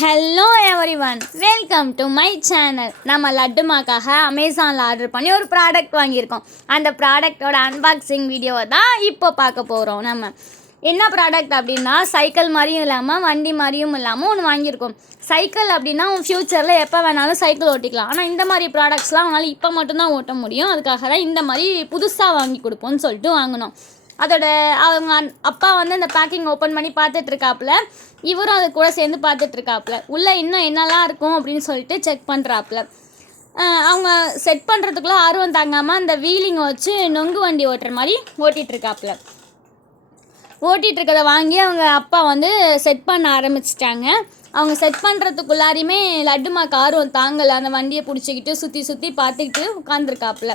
Hello everyone, welcome to my channel. நம்ம லட்டுமாக்காக அமேசானில் order பண்ணி ஒரு ப்ராடக்ட் வாங்கியிருக்கோம். அந்த ப்ராடக்டோட அன்பாக்சிங் வீடியோவை தான் இப்போ பார்க்க போகிறோம். நம்ம என்ன ப்ராடக்ட் அப்படின்னா, சைக்கிள் மாதிரியும் இல்லாமல் வண்டி மாதிரியும் இல்லாமல் ஒன்று வாங்கியிருக்கோம். சைக்கிள் அப்படின்னா ஃப்யூச்சரில் எப்போ வேணாலும் சைக்கிள் ஓட்டிக்கலாம். ஆனால் இந்த மாதிரி ப்ராடக்ட்ஸ்லாம் அவனால் இப்போ மட்டும்தான் ஓட்ட முடியும். அதுக்காக தான் இந்த மாதிரி புதுசாக வாங்கி கொடுப்போம்னு சொல்லிட்டு வாங்கினோம். அதோட அவங்க அப்பா வந்து அந்த பேக்கிங் ஓப்பன் பண்ணி பார்த்துட்ருக்காப்புல, இவரும் அது கூட சேர்ந்து பார்த்துட்ருக்காப்புல. உள்ளே இன்னும் என்னெல்லாம் இருக்கும் அப்படின்னு சொல்லிட்டு செக் பண்ணுறாப்புல. அவங்க செட் பண்ணுறதுக்குள்ளே ஆர்வம் தாங்காமல் அந்த வீலிங்கை வச்சு நொங்கு வண்டி ஓட்டுற மாதிரி ஓட்டிகிட்ருக்காப்புல. ஓட்டிகிட்ருக்கதை வாங்கி அவங்க அப்பா வந்து செட் பண்ண ஆரம்பிச்சிட்டாங்க. அவங்க செட் பண்ணுறதுக்குள்ளாரையுமே லட்டுமாக்கு ஆர்வம் தாங்கலை. அந்த வண்டியை பிடிச்சிக்கிட்டு சுற்றி சுற்றி பார்த்துக்கிட்டு உட்காந்துருக்காப்புல.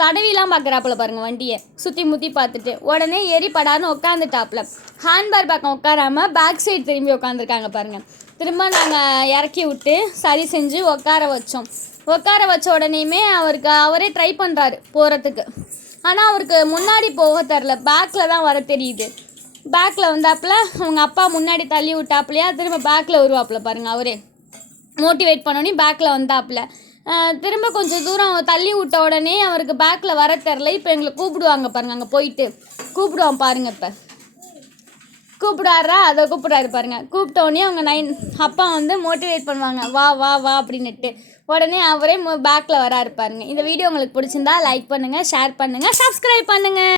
தடவிலாம் பார்க்குறாப்புல பாருங்கள், வண்டியை சுற்றி முற்றி பார்த்துட்டு உடனே எரிப்படான்னு உட்காந்துட்டாப்புல. ஹேண்ட்பேர் பக்கம் உட்காராமல் பேக் சைடு திரும்பி உட்காந்துருக்காங்க பாருங்கள். திரும்ப நாங்கள் இறக்கி விட்டு சரி செஞ்சு உட்கார வச்சோம். உட்கார வச்ச உடனேயுமே அவரே ட்ரை பண்ணுறாரு போகிறதுக்கு. ஆனால் அவருக்கு முன்னாடி போக தெரில, பேக்கில் தான் வர தெரியுது. பேக்கில் வந்தாப்புல அவங்க அப்பா முன்னாடி தள்ளி விட்டாப்புலையா, திரும்ப பேக்கில் வருவாப்புல பாருங்கள். அவரே மோட்டிவேட் பண்ணோன்னே பேக்கில் வந்தாப்புல. திரும்ப கொஞ்சம் தூரம் தள்ளி விட்ட உடனே அவருக்கு பேக்கில் வர தெரில. இப்போ எங்களை கூப்பிடுவாங்க பாருங்கள், அங்கே போயிட்டு கூப்பிடுவான் பாருங்கள். இப்போ கூப்பிடாரா, அதை கூப்பிடாரு பாருங்கள். கூப்பிட்டோடனே அவங்க அப்பா வந்து மோட்டிவேட் பண்ணுவாங்க, வா வா வா அப்படின்னுட்டு. உடனே அவரே பேக்கில் வராரு பாருங்கள். இந்த வீடியோ உங்களுக்கு பிடிச்சிருந்தா லைக் பண்ணுங்கள், ஷேர் பண்ணுங்கள், சப்ஸ்கிரைப் பண்ணுங்கள்.